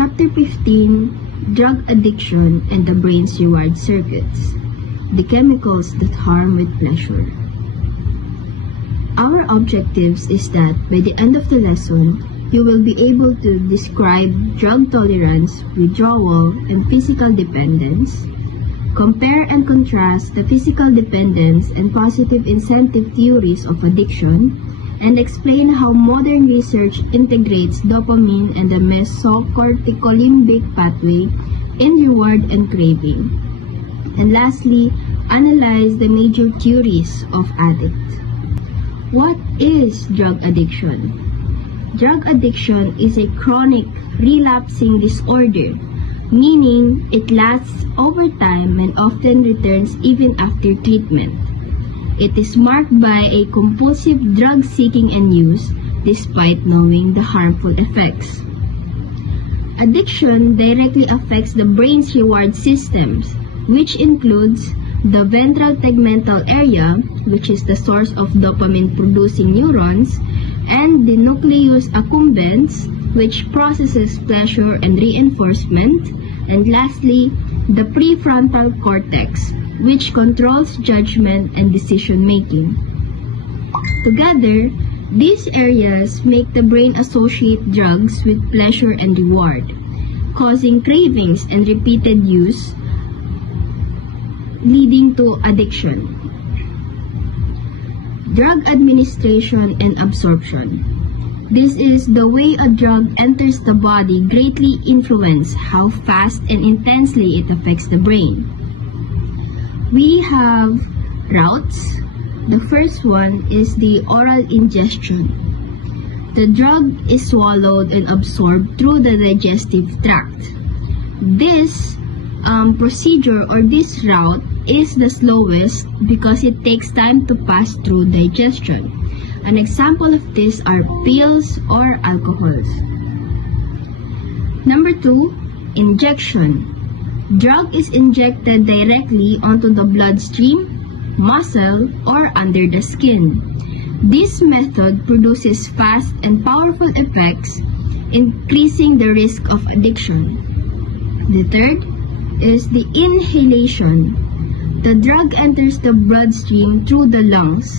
Chapter 15, Drug Addiction and the Brain's Reward Circuits, the chemicals that harm with pleasure. Our objectives is that by the end of the lesson, you will be able to describe drug tolerance, withdrawal, and physical dependence, compare and contrast the physical dependence and positive incentive theories of addiction, and explain how modern research integrates dopamine and the mesocorticolimbic pathway in reward and craving. And lastly, analyze the major theories of addict. What is drug addiction? Drug addiction is a chronic, relapsing disorder, meaning it lasts over time and often returns even after treatment. It is marked by a compulsive drug seeking and use despite knowing the harmful effects. Addiction directly affects the brain's reward systems, which includes the ventral tegmental area, which is the source of dopamine-producing neurons, and the nucleus accumbens, which processes pleasure and reinforcement, and lastly, the prefrontal cortex, which controls judgment and decision-making. Together, these areas make the brain associate drugs with pleasure and reward, causing cravings and repeated use, leading to addiction. Drug administration and absorption. This is the way a drug enters the body greatly influences how fast and intensely it affects the brain. We have routes. The first one is the oral ingestion. The drug is swallowed and absorbed through the digestive tract. This procedure or this route is the slowest because it takes time to pass through digestion. An example of this are pills or alcohols. Number 2, injection. Drug is injected directly onto the bloodstream, muscle, or under the skin. This method produces fast and powerful effects, increasing the risk of addiction. The third is the inhalation. The drug enters the bloodstream through the lungs,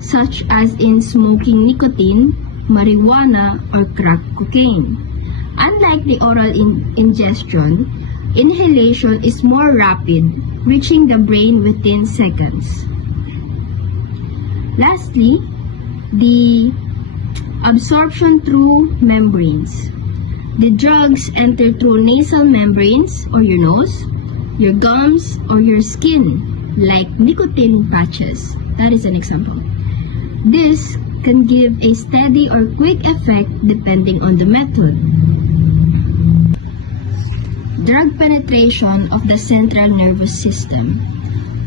such as in smoking nicotine, marijuana, or crack cocaine. Unlike the oral ingestion, inhalation is more rapid, reaching the brain within seconds. Lastly, the absorption through membranes. The drugs enter through nasal membranes or your nose, your gums, or your skin, like nicotine patches. That is an example. This can give a steady or quick effect depending on the method. Drug penetration of the central nervous system.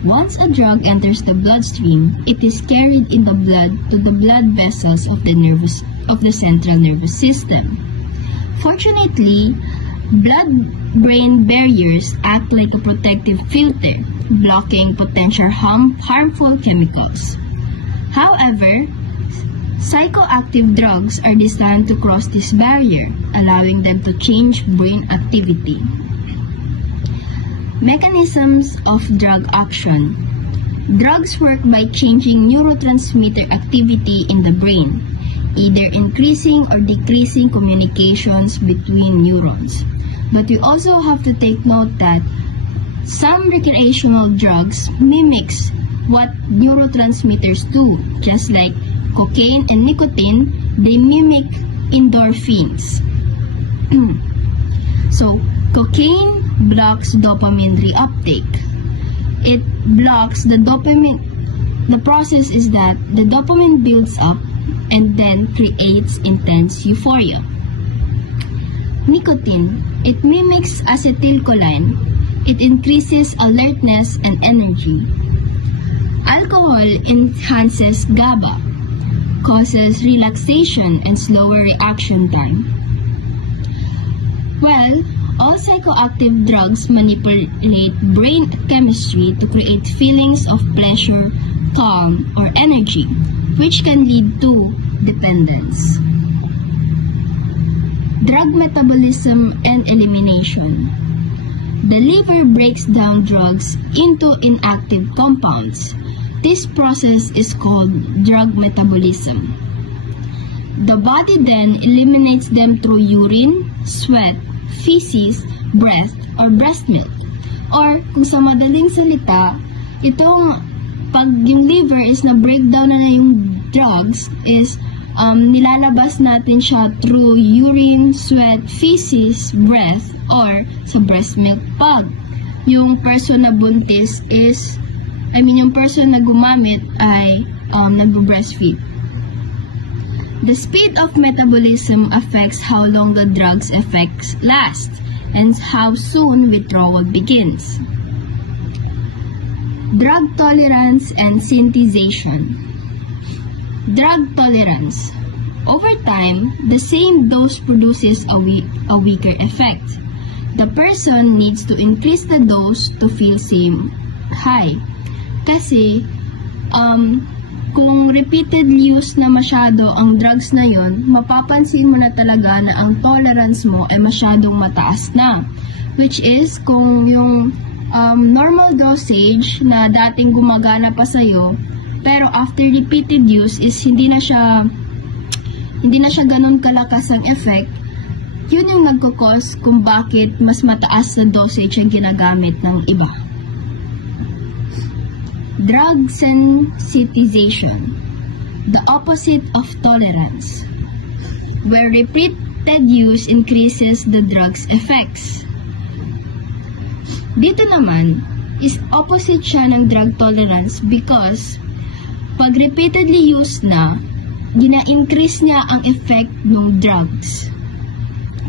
Once a drug enters the bloodstream, it is carried in the blood to the blood vessels of the central nervous system. Fortunately, blood-brain barriers act like a protective filter, blocking potential harmful chemicals. However, psychoactive drugs are designed to cross this barrier, allowing them to change brain activity. Mechanisms of drug action. Drugs work by changing neurotransmitter activity in the brain, either increasing or decreasing communications between neurons. But we also have to take note that some recreational drugs mimics what neurotransmitters do, just like cocaine and nicotine, they mimic endorphins. So, cocaine blocks dopamine reuptake. It blocks the dopamine. The process is that the dopamine builds up and then creates intense euphoria. Nicotine, it mimics acetylcholine. It increases alertness and energy. Alcohol enhances GABA, causes relaxation and slower reaction time. Well, all psychoactive drugs manipulate brain chemistry to create feelings of pleasure, calm, or energy, which can lead to dependence. Drug metabolism and elimination. The liver breaks down drugs into inactive compounds. This process is called drug metabolism. The body then eliminates them through urine, sweat, feces, breath, or breast milk. Or, kung sa madaling salita, pag yung liver is na-breakdown na yung drugs, is nilalabas natin siya through urine, sweat, feces, breath, or sa breast milk pag yung person na buntis yung person na gumamit ay nag-breastfeed. The speed of metabolism affects how long the drug's effects last and how soon withdrawal begins. Drug tolerance and synthesization. Drug tolerance. Over time, the same dose produces a weaker effect. The person needs to increase the dose to feel same high. Kasi, kung repeated use na masyado ang drugs na yon, mapapansin mo na talaga na ang tolerance mo ay masyadong mataas na. Which is, kung yung normal dosage na dating gumagana pa sa'yo, pero after repeated use is hindi na siya ganun kalakas ang effect, yun yung nagkukos kung bakit mas mataas na dosage ang ginagamit ng iba. Drug sensitization, the opposite of tolerance, where repeated use increases the drug's effects. Dito naman, is opposite siya ng drug tolerance because pag repeatedly used na, gina-increase niya ang effect ng drugs.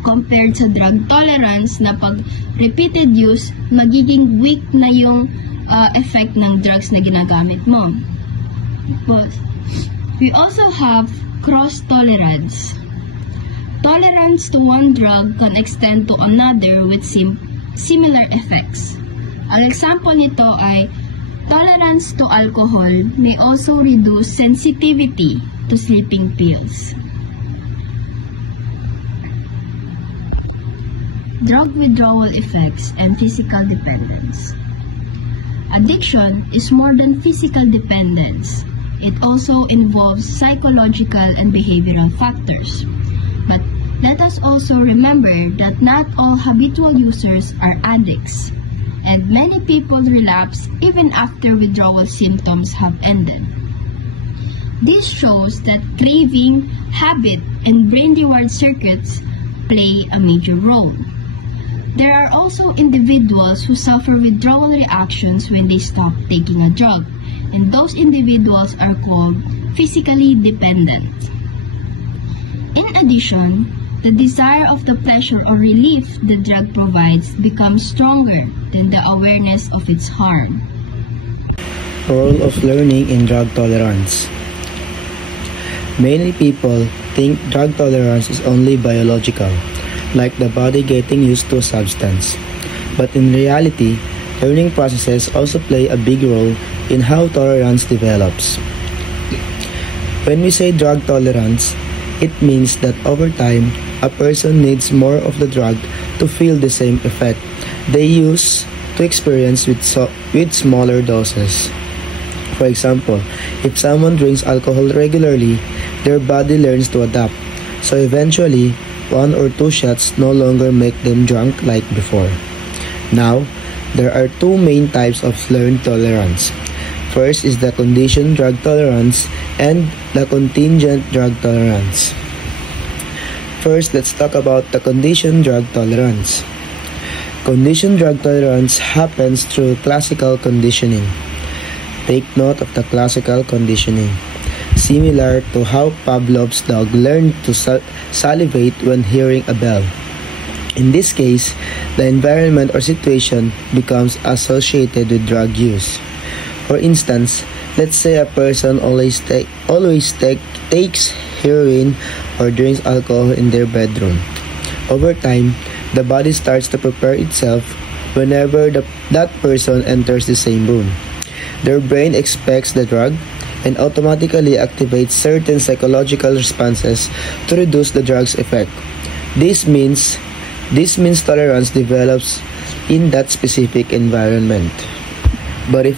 Compared sa drug tolerance na pag repeated use, magiging weak na yung effect ng drugs na ginagamit mo. But we also have cross-tolerance. Tolerance to one drug can extend to another with similar effects. Ang example nito ay tolerance to alcohol may also reduce sensitivity to sleeping pills. Drug withdrawal effects and physical dependence. Addiction is more than physical dependence. It also involves psychological and behavioral factors. But let us also remember that not all habitual users are addicts, and many people relapse even after withdrawal symptoms have ended. This shows that craving, habit, and brain reward circuits play a major role. There are also individuals who suffer withdrawal reactions when they stop taking a drug, and those individuals are called physically dependent. In addition, the desire of the pleasure or relief the drug provides becomes stronger than the awareness of its harm. Role of learning in drug tolerance. Many people think drug tolerance is only biological, like the body getting used to a substance. But in reality, learning processes also play a big role in how tolerance develops. When we say drug tolerance, it means that over time, a person needs more of the drug to feel the same effect they used to experience with smaller doses. For example, if someone drinks alcohol regularly, their body learns to adapt. So eventually, 1 or 2 shots no longer make them drunk like before. Now, there are 2 main types of learned tolerance. First is the conditioned drug tolerance and the contingent drug tolerance. First, let's talk about the conditioned drug tolerance. Conditioned drug tolerance happens through classical conditioning. Take note of the classical conditioning. Similar to how Pavlov's dog learned to salivate when hearing a bell. In this case, the environment or situation becomes associated with drug use. For instance, let's say a person always takes heroin or drinks alcohol in their bedroom. Over time, the body starts to prepare itself whenever that person enters the same room. Their brain expects the drug and automatically activates certain psychological responses to reduce the drug's effect. This means tolerance develops in that specific environment. But if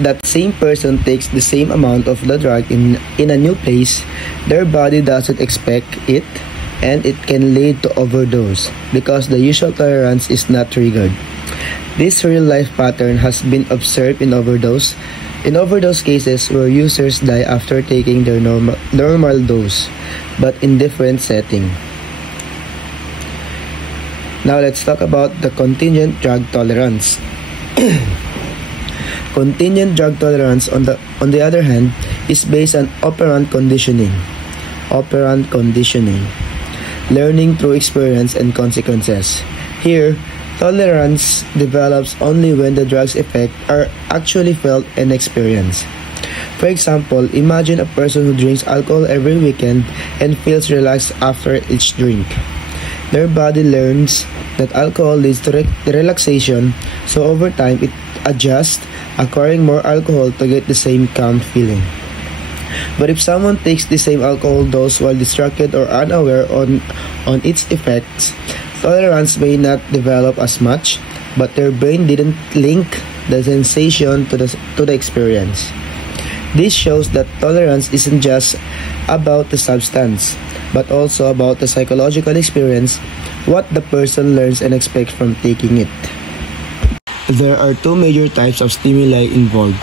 that same person takes the same amount of the drug in a new place, their body doesn't expect it, and it can lead to overdose because the usual tolerance is not triggered. This real-life pattern has been observed in overdose cases where users die after taking their normal dose, but in different setting. Now let's talk about the contingent drug tolerance. Contingent drug tolerance, on the other hand, is based on operant conditioning. Operant conditioning. Learning through experience and consequences. Here, tolerance develops only when the drug's effects are actually felt and experienced. For example, imagine a person who drinks alcohol every weekend and feels relaxed after each drink. Their body learns that alcohol leads to relaxation, so over time it adjusts, acquiring more alcohol to get the same calm feeling. But if someone takes the same alcohol dose while distracted or unaware on its effects, tolerance may not develop as much, but their brain didn't link the sensation to the experience. This shows that tolerance isn't just about the substance, but also about the psychological experience, what the person learns and expects from taking it. There are two major types of stimuli involved: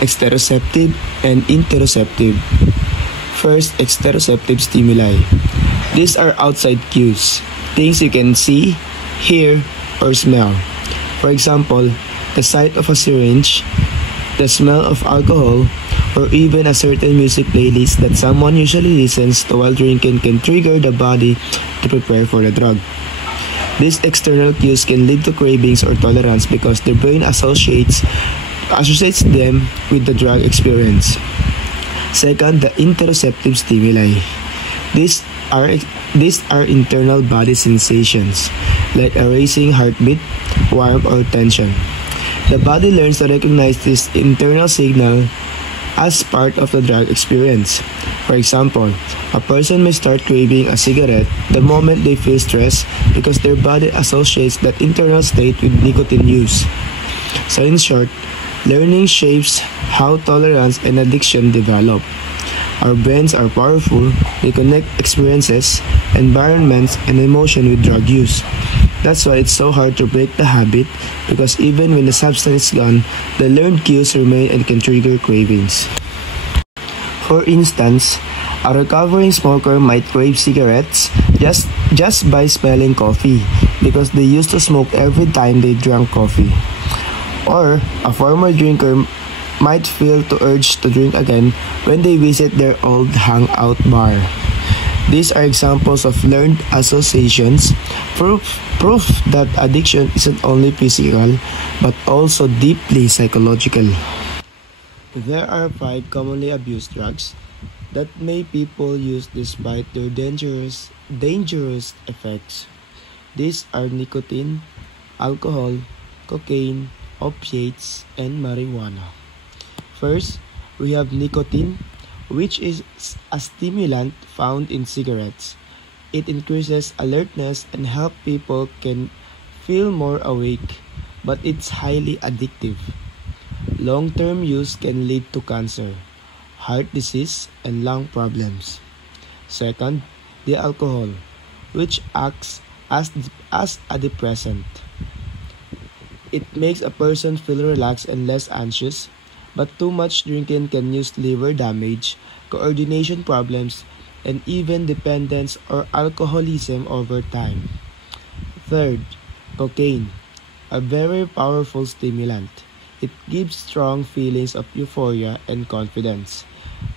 exteroceptive and interoceptive. First, exteroceptive stimuli. These are outside cues, things you can see, hear, or smell. For example, the sight of a syringe, the smell of alcohol, or even a certain music playlist that someone usually listens to while drinking can trigger the body to prepare for the drug. These external cues can lead to cravings or tolerance because the brain associates them with the drug experience. Second, the interoceptive stimuli. These are internal body sensations, like a racing heartbeat, warmth, or tension. The body learns to recognize this internal signal as part of the drug experience. For example, a person may start craving a cigarette the moment they feel stressed because their body associates that internal state with nicotine use. So in short, learning shapes how tolerance and addiction develop. Our brains are powerful, they connect experiences, environments, and emotion with drug use. That's why it's so hard to break the habit, because even when the substance is gone, the learned cues remain and can trigger cravings. For instance, a recovering smoker might crave cigarettes just by smelling coffee because they used to smoke every time they drank coffee. Or a former drinker might feel the urge to drink again when they visit their old hangout bar. These are examples of learned associations, proof that addiction isn't only physical but also deeply psychological. There are 5 commonly abused drugs that many people use despite their dangerous effects. These are nicotine, alcohol, cocaine, opiates, and marijuana. First, we have nicotine, which is a stimulant found in cigarettes. It increases alertness and helps people can feel more awake, but it's highly addictive. Long-term use can lead to cancer, heart disease, and lung problems. Second, the alcohol, which acts as a depressant. It makes a person feel relaxed and less anxious, but too much drinking can cause liver damage, coordination problems, and even dependence or alcoholism over time. Third, cocaine, a very powerful stimulant. It gives strong feelings of euphoria and confidence,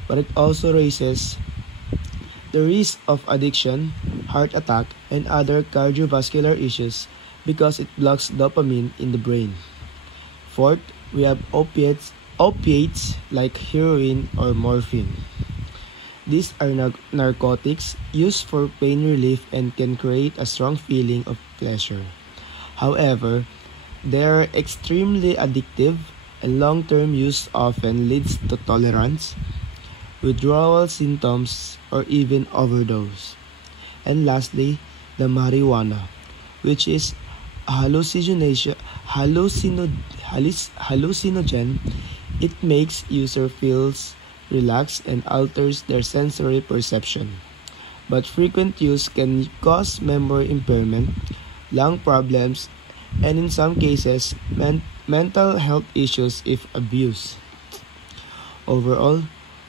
but it also raises the risk of addiction, heart attack, and other cardiovascular issues because it blocks dopamine in the brain. Fourth, we have opiates like heroin or morphine. These are narcotics used for pain relief and can create a strong feeling of pleasure. However, they are extremely addictive, and long-term use often leads to tolerance, withdrawal symptoms, or even overdose. And lastly, the marijuana, which is a hallucinogen. It makes user feels relaxed and alters their sensory perception. But frequent use can cause memory impairment, lung problems, and in some cases, mental health issues if abused. Overall,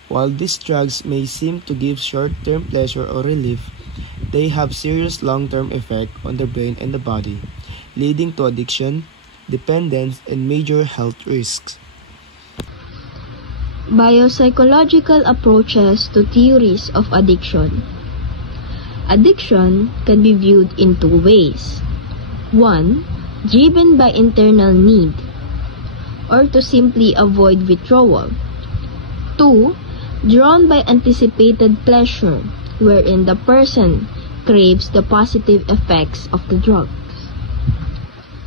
while these drugs may seem to give short-term pleasure or relief, they have serious long-term effect on the brain and the body, leading to addiction, dependence, and major health risks. Biopsychological approaches to theories of addiction. Addiction can be viewed in two ways. One, driven by internal need, or to simply avoid withdrawal. Two, drawn by anticipated pleasure, wherein the person craves the positive effects of the drug.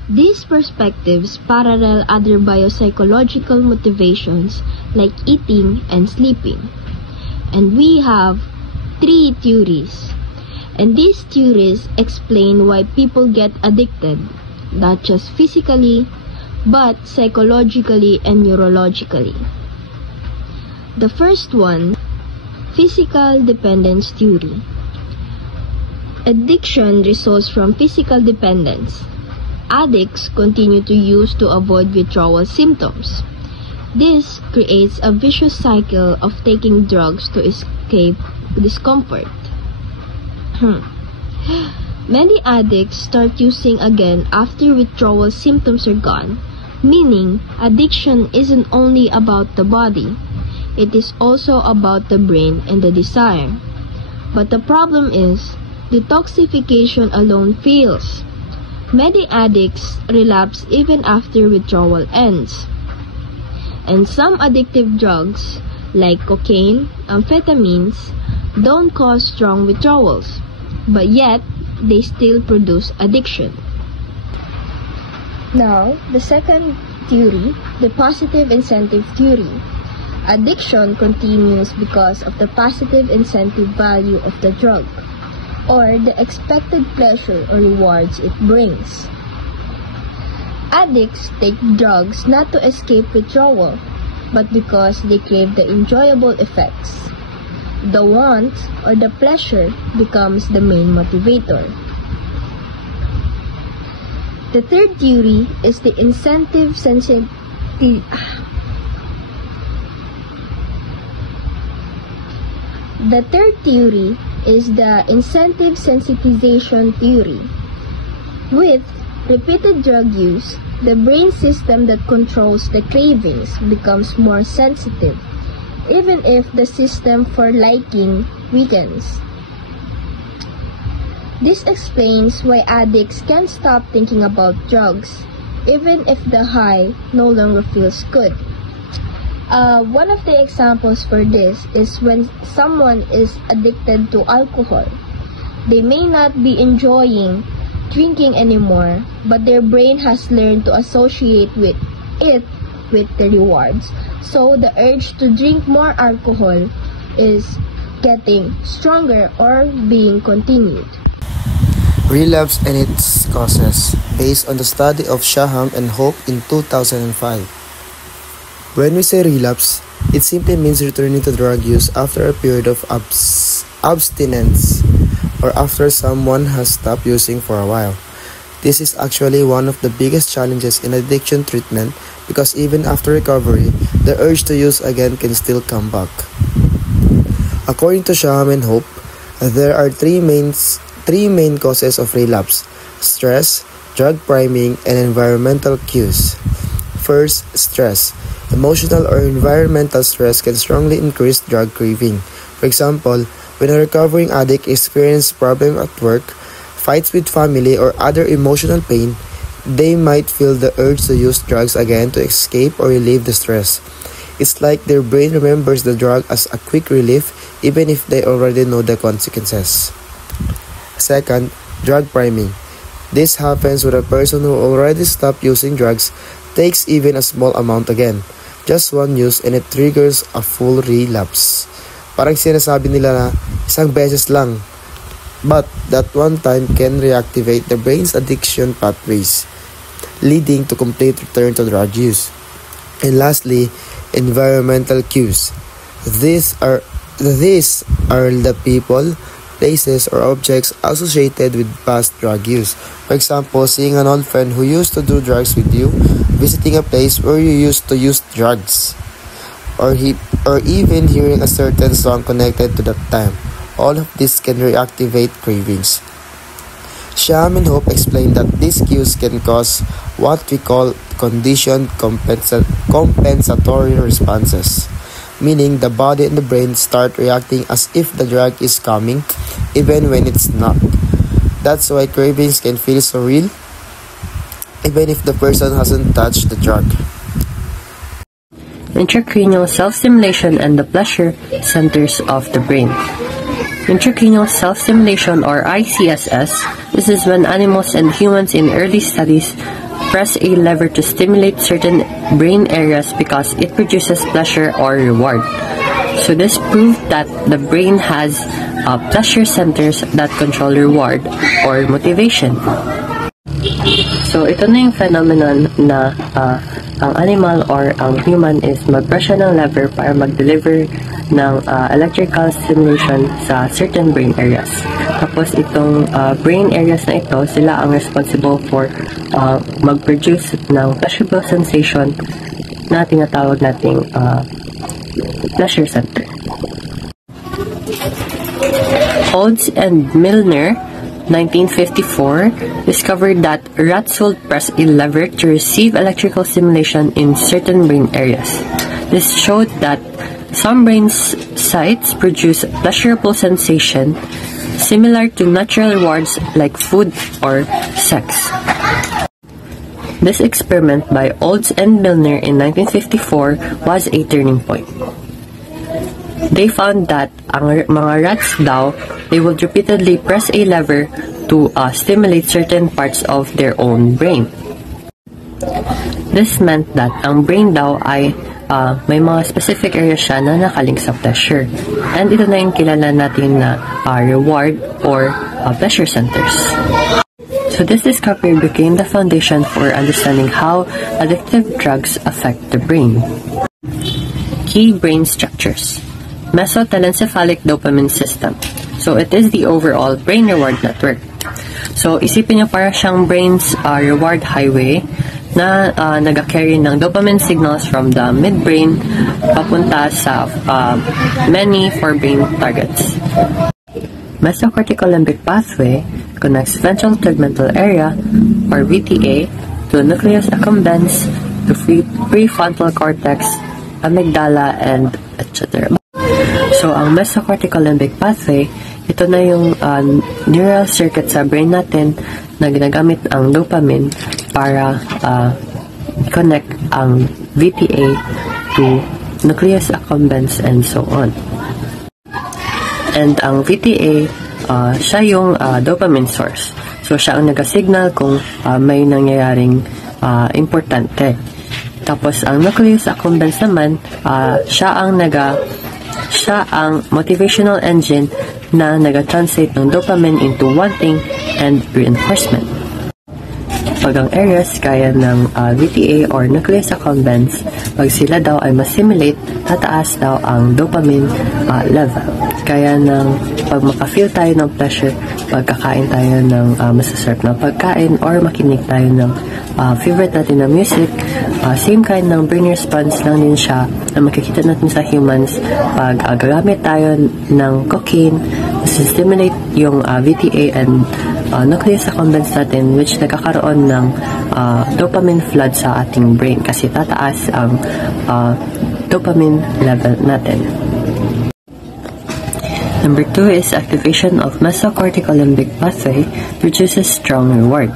These perspectives parallel other biopsychological motivations like eating and sleeping. And we have three theories. And these theories explain why people get addicted, not just physically, but psychologically and neurologically. The first one, physical dependence theory. Addiction results from physical dependence. Addicts continue to use to avoid withdrawal symptoms. This creates a vicious cycle of taking drugs to escape discomfort. Many addicts start using again after withdrawal symptoms are gone, meaning addiction isn't only about the body, it is also about the brain and the desire. But the problem is, detoxification alone fails. Many addicts relapse even after withdrawal ends. And some addictive drugs, like cocaine, amphetamines, don't cause strong withdrawals, but yet they still produce addiction. Now, the second theory, the positive incentive theory. Addiction continues because of the positive incentive value of the drug, or the expected pleasure or rewards it brings. Addicts take drugs not to escape withdrawal, but because they crave the enjoyable effects. The want or the pleasure becomes the main motivator. The third theory is the incentive sensitivity. The third theory is the incentive sensitization theory. With repeated drug use, the brain system that controls the cravings becomes more sensitive, even if the system for liking weakens. This explains why addicts can't stop thinking about drugs, even if the high no longer feels good. One of the examples for this is when someone is addicted to alcohol. They may not be enjoying drinking anymore, but their brain has learned to associate with it with the rewards. So the urge to drink more alcohol is getting stronger or being continued. Relapse and its causes, based on the study of Shaham and Hope in 2005. When we say relapse, it simply means returning to drug use after a period of abstinence or after someone has stopped using for a while. This is actually one of the biggest challenges in addiction treatment because even after recovery, the urge to use again can still come back. According to Shaham and Hope, there are three main causes of relapse: stress, drug priming, and environmental cues. First, stress. Emotional or environmental stress can strongly increase drug craving. For example, when a recovering addict experiences problems at work, fights with family, or other emotional pain, they might feel the urge to use drugs again to escape or relieve the stress. It's like their brain remembers the drug as a quick relief even if they already know the consequences. Second, drug priming. This happens when a person who already stopped using drugs takes even a small amount again. Just one use and it triggers a full relapse. Parang sinasabi nila na isang beses lang but that one time can reactivate the brain's addiction pathways, leading to complete return to drug use. And lastly, environmental cues. These are the people, places, or objects associated with past drug use. For example, seeing an old friend who used to do drugs with you, visiting a place where you used to use drugs, or even hearing a certain song connected to that time. All of this can reactivate cravings. Sham and Hope explained that these cues can cause what we call conditioned compensatory responses, meaning the body and the brain start reacting as if the drug is coming, even when it's not. That's why cravings can feel so real, even if the person hasn't touched the drug. Intracranial self-stimulation and the pleasure centers of the brain. Intracranial self-stimulation, or ICSS, this is when animals and humans in early studies press a lever to stimulate certain brain areas because it produces pleasure or reward. So this proved that the brain has pleasure centers that control reward or motivation. So ito na yung phenomenon na ang animal or ang human is mag-press ng lever para mag-deliver ng electrical stimulation sa certain brain areas. Tapos itong brain areas na ito, sila ang responsible for mag-produce ng pleasurable sensation na tinatawag nating pleasure center. Olds and Milner, 1954, discovered that rats would press a lever to receive electrical stimulation in certain brain areas. This showed that some brain sites produce pleasurable sensation similar to natural rewards like food or sex. This experiment by Olds and Milner in 1954 was a turning point. They found that ang mga rats daw, they would repeatedly press a lever to stimulate certain parts of their own brain. This meant that ang brain daw ay may mga specific areas siya na nakalink sa pleasure. And ito na yung kilala natin na reward or pleasure centers. So this discovery became the foundation for understanding how addictive drugs affect the brain. Key brain structures. Mesotelencephalic dopamine system. So it is the overall brain reward network. So isipin niyo para siyang brain's reward highway na nag-carry ng dopamine signals from the midbrain papunta sa many forebrain targets. Mesocortical limbic pathway connects ventral tegmental area or VTA to nucleus accumbens to prefrontal cortex, amygdala, and etc. So, ang mesocortical limbic pathway, ito na yung neural circuit sa brain natin na ginagamit ang dopamine para connect ang VTA to nucleus accumbens and so on. And ang VTA, siya yung dopamine source. So, siya ang nag-signal kung may nangyayaring importante. Tapos, ang nucleus accumbens naman, siya ang motivational engine na nag-translate ng dopamine into wanting and reinforcement. Pag ang areas kaya ng VTA or nucleus accumbens, pag sila daw ay ma-simulate, tataas daw ang dopamine level. Kaya ng pag maka-feel tayo ng pleasure, pagkakain tayo ng masasarap na pagkain or makinig tayo ng favorite natin na music, same kind ng brain response lang din siya na makikita natin sa humans pag gagamit tayo ng cocaine, stimulate yung VTA and nucleus accumbens natin, which nagkakaroon ng dopamine flood sa ating brain kasi tataas ang dopamine level natin. Number 2 is activation of mesocortical limbic pathway produces strong reward.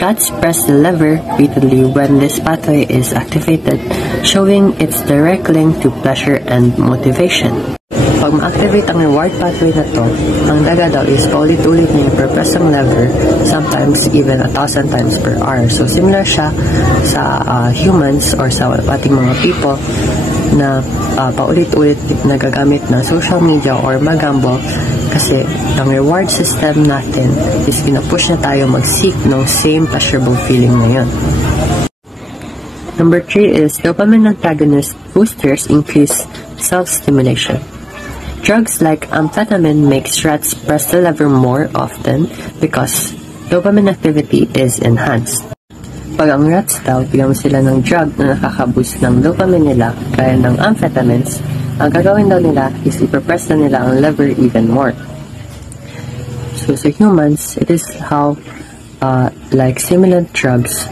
Rats press the lever repeatedly when this pathway is activated, showing its direct link to pleasure and motivation. pag ma-activate ang reward pathway na to, ang daga daw is paulit-ulit na yung press ang lever, sometimes even 1,000 times per hour. So similar siya sa humans or sa ating mga people na paulit-ulit nagagamit ng social media or magamble kasi ang reward system natin is pinapush na tayo mag-seek ng same pleasurable feeling na yun. Number 3 is dopamine antagonist boosters increase self-stimulation. Drugs like amphetamine makes rats press the lever more often because dopamine activity is enhanced. Pag ang rats daw, bigyan sila ng drug na nakaka-boost ng dopamine nila kaya ng amphetamines, ang gagawin daw nila is ipapress na nila ang lever even more. So sa humans, it is how like stimulant drugs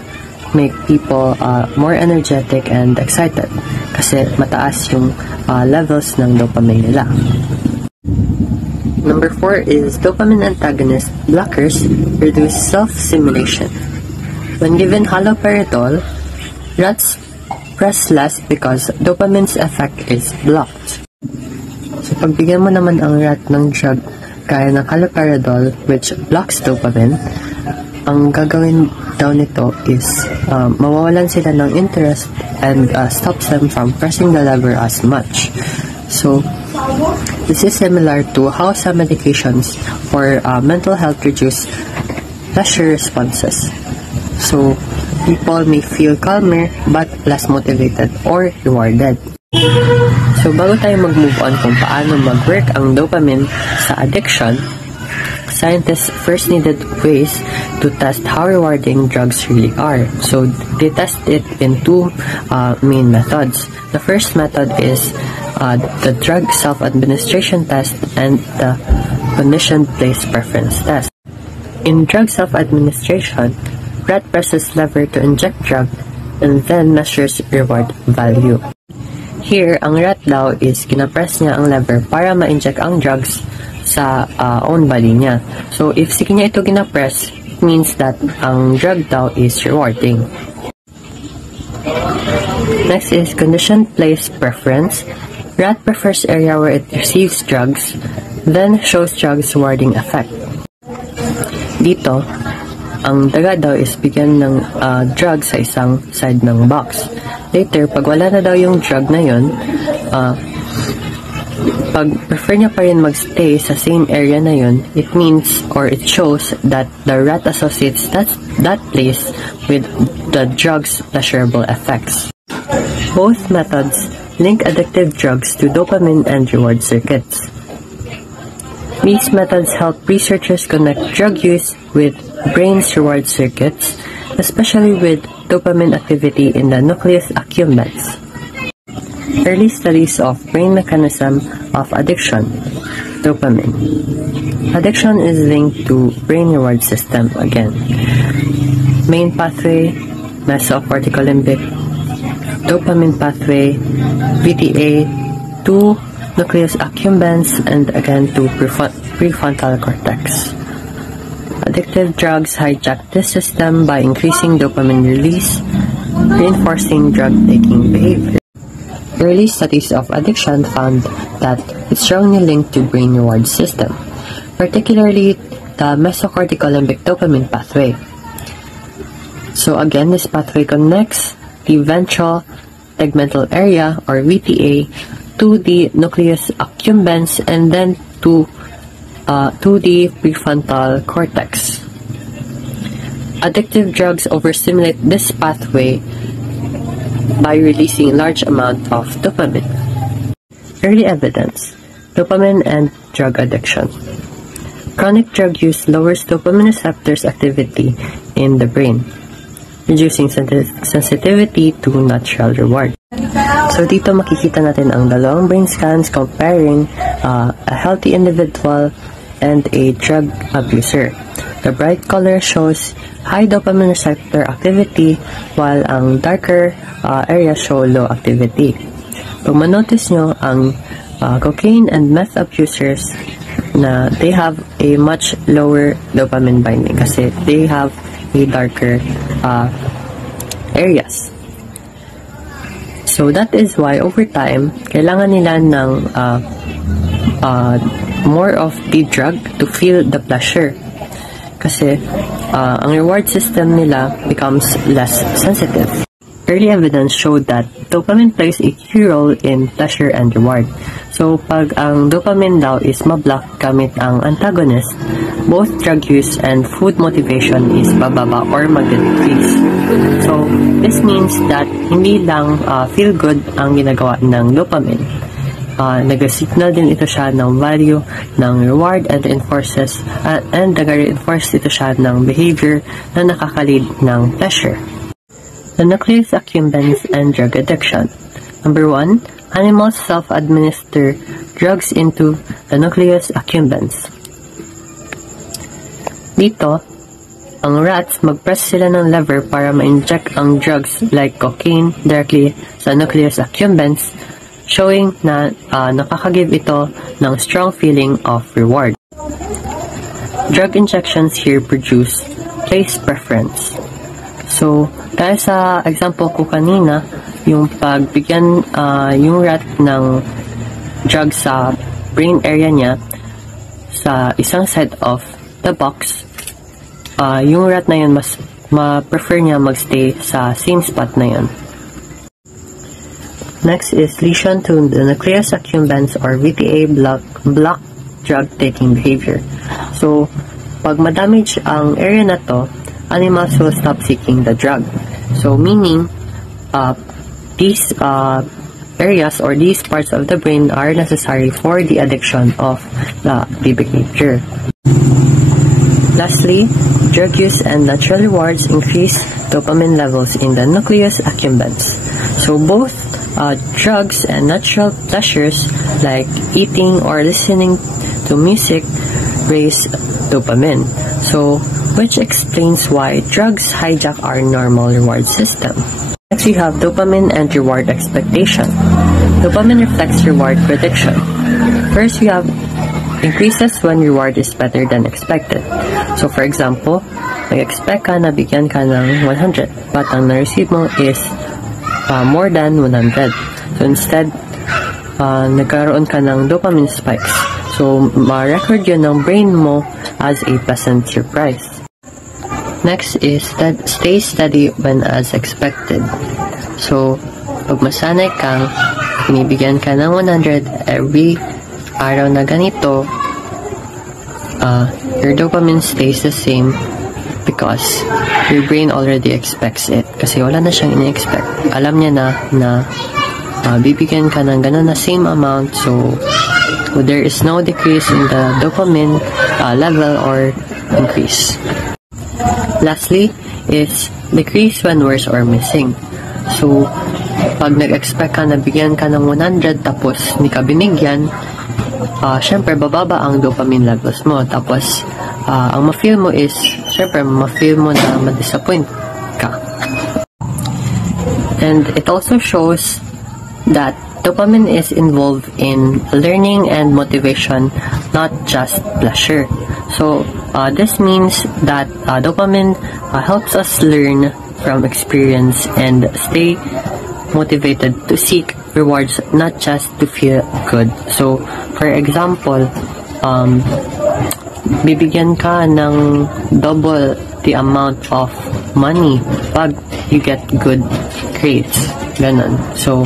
make people more energetic and excited kasi mataas yung levels ng dopamine nila. Number 4 is dopamine antagonist blockers reduce self-stimulation. When given haloperidol, rats press less because dopamine's effect is blocked. So pagbigyan mo naman ang rat ng drug gaya ng haloperidol which blocks dopamine, ang gagawin daw nito is mawawalan sila ng interest and stops them from pressing the lever as much. So this is similar to how some medications for mental health reduce pleasure responses. So people may feel calmer but less motivated or rewarded. So bago tayo mag-move on kung paano mag-work ang dopamine sa addiction, scientists first needed ways to test how rewarding drugs really are. So they test it in two main methods. The first method is the drug self-administration test and the conditioned place preference test. In drug self-administration, rat presses lever to inject drug and then measures reward value. Here, ang rat daw is kinapress niya ang lever para ma-inject ang drugs sa own body niya. So, if sige niya ito ginapress, it means that ang drug daw is rewarding. Next is conditioned place preference. Rat prefers area where it receives drugs, then shows drugs rewarding effect. Dito, ang daga daw is bigyan ng drug sa isang side ng box. Later, pag wala na daw yung drug na yun, pag prefer niya pa rin magstay sa same area na yun, it means or it shows that the rat associates that place with the drug's pleasurable effects. Both methods link addictive drugs to dopamine and reward circuits. These methods help researchers connect drug use with brain's reward circuits, especially with dopamine activity in the nucleus accumbens. Early studies of brain mechanism of addiction, dopamine. Addiction is linked to brain reward system again. Main pathway, mesocortical limbic, dopamine pathway, VTA, 2 nucleus accumbens, and again to prefrontal cortex. Addictive drugs hijack this system by increasing dopamine release, reinforcing drug-taking behavior. Early studies of addiction found that it's strongly linked to brain reward system, particularly the mesocortical limbic dopamine pathway. So again, this pathway connects the ventral tegmental area or VTA to the nucleus accumbens and then to the prefrontal cortex. Addictive drugs overstimulate this pathway by releasing large amount of dopamine. Early evidence, dopamine and drug addiction. Chronic drug use lowers dopamine receptors activity in the brain, reducing sensitivity to natural reward. So dito makikita natin ang dalawang brain scans comparing a healthy individual and a drug abuser. The bright color shows high dopamine receptor activity while ang darker area show low activity. Pag manotice nyo ang cocaine and meth abusers na they have a much lower dopamine binding kasi they have a darker areas. So that is why over time, kailangan nila ng more of the drug to feel the pleasure. Kasi ang reward system nila becomes less sensitive. Early evidence showed that dopamine plays a key role in pleasure and reward. So, pag ang dopamine daw is mablock gamit ang antagonist, both drug use and food motivation is bababa or mag-decrease. So, this means that hindi lang feel good ang ginagawa ng dopamine. Nag-signal din ito siya ng value ng reward and nag-reinforce ito siya ng behavior na nakaka-lead ng pleasure. The nucleus accumbens and drug addiction. Number 1, animals self-administer drugs into the nucleus accumbens. Dito, ang rats mag-press sila ng lever para ma-inject ang drugs like cocaine directly sa nucleus accumbens, showing na nakaka-give ito ng strong feeling of reward. Drug injections here produce place preference. So, dahil sa example ko kanina, yung pagbigyan yung rat ng drug sa brain area niya sa isang side of the box, yung rat na yun mas ma-prefer niya magstay sa same spot na yun. Next is lesion to the nucleus accumbens or VTA block drug taking behavior. So, pag ma-damage ang area na to, animals will stop seeking the drug. So, meaning, these areas or these parts of the brain are necessary for the addiction of the behavior. Lastly, drug use and natural rewards increase dopamine levels in the nucleus accumbens. So, both drugs and natural pleasures like eating or listening to music raise dopamine. So, which explains why drugs hijack our normal reward system. Next, we have dopamine and reward expectation. Dopamine reflects reward prediction. First, we have increases when reward is better than expected. So, for example, nag-expect ka na bigyan ka ng 100, but ang na-receive mo is more than 100. So, instead, nagkaroon ka ng dopamine spikes. So, ma-record yun ng brain mo as a pleasant surprise. Next is stay steady when as expected. So, pag masanay kang binibigyan ka ng 100 every araw na ganito, your dopamine stays the same because your brain already expects it. Kasi wala na siyang ini-expect. Alam niya na bibigyan ka ng ganun na same amount, so there is no decrease in the dopamine level or increase. Lastly is decrease when worse or missing. So, pag nag-expect ka na bigyan ka ng 100 tapos hindi ka binigyan, syempre bababa ang dopamine levels mo. Tapos, ang ma-feel mo is, syempre ma-feel mo na ma-disappoint ka. And it also shows that dopamine is involved in learning and motivation, not just pleasure. So, this means that dopamine helps us learn from experience and stay motivated to seek rewards, not just to feel good. So, for example, bibigyan ka ng double the amount of money pag you get good grades. Ganon. So,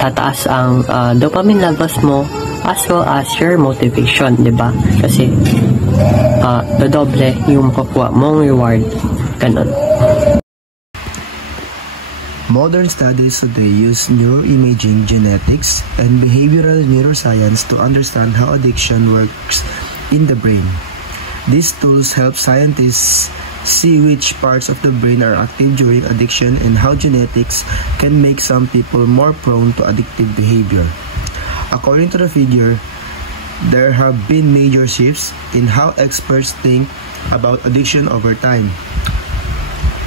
tataas ang dopamine levels mo as well as your motivation, diba? Kasi dodoble yung makukuha mong reward. Ganon. Modern studies today use neuroimaging, genetics, and behavioral neuroscience to understand how addiction works in the brain. These tools help scientists see which parts of the brain are active during addiction and how genetics can make some people more prone to addictive behavior. According to the figure, there have been major shifts in how experts think about addiction over time.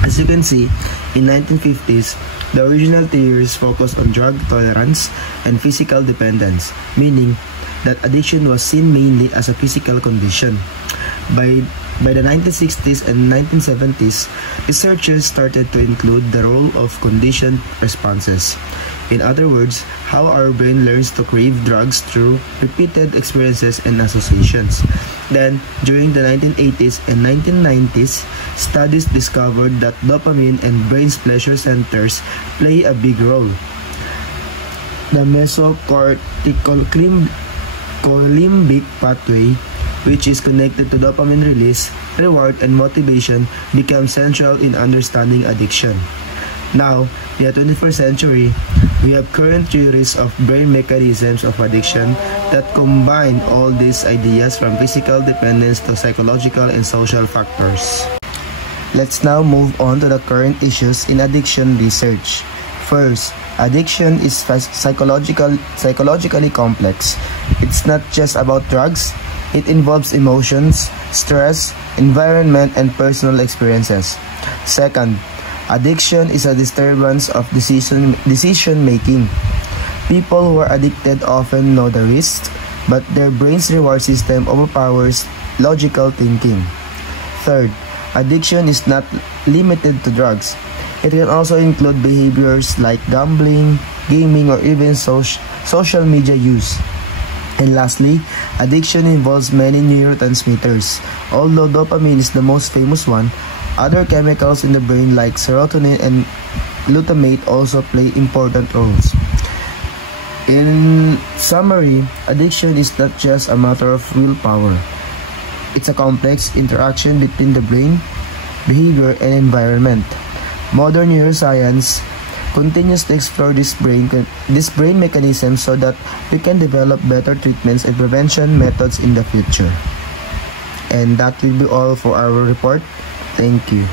As you can see, in 1950s, the original theories focused on drug tolerance and physical dependence, meaning that addiction was seen mainly as a physical condition. By the 1960s and 1970s, researchers started to include the role of conditioned responses. In other words, how our brain learns to crave drugs through repeated experiences and associations. Then, during the 1980s and 1990s, studies discovered that dopamine and brain's pleasure centers play a big role. The mesocorticolimbic pathway, which is connected to dopamine release, reward, and motivation, becomes central in understanding addiction. Now, in the 21st century, we have current theories of brain mechanisms of addiction that combine all these ideas from physical dependence to psychological and social factors. Let's now move on to the current issues in addiction research. First, addiction is psychologically complex. It's not just about drugs. It involves emotions, stress, environment, and personal experiences. Second, addiction is a disturbance of decision making. People who are addicted often know the risks, but their brain's reward system overpowers logical thinking. Third, addiction is not limited to drugs. It can also include behaviors like gambling, gaming, or even social media use. And lastly, addiction involves many neurotransmitters. Although dopamine is the most famous one, other chemicals in the brain like serotonin and glutamate also play important roles. In summary, addiction is not just a matter of willpower. It's a complex interaction between the brain, behavior, and environment. Modern neuroscience continues to explore this brain mechanism so that we can develop better treatments and prevention methods in the future. And that will be all for our report. Thank you.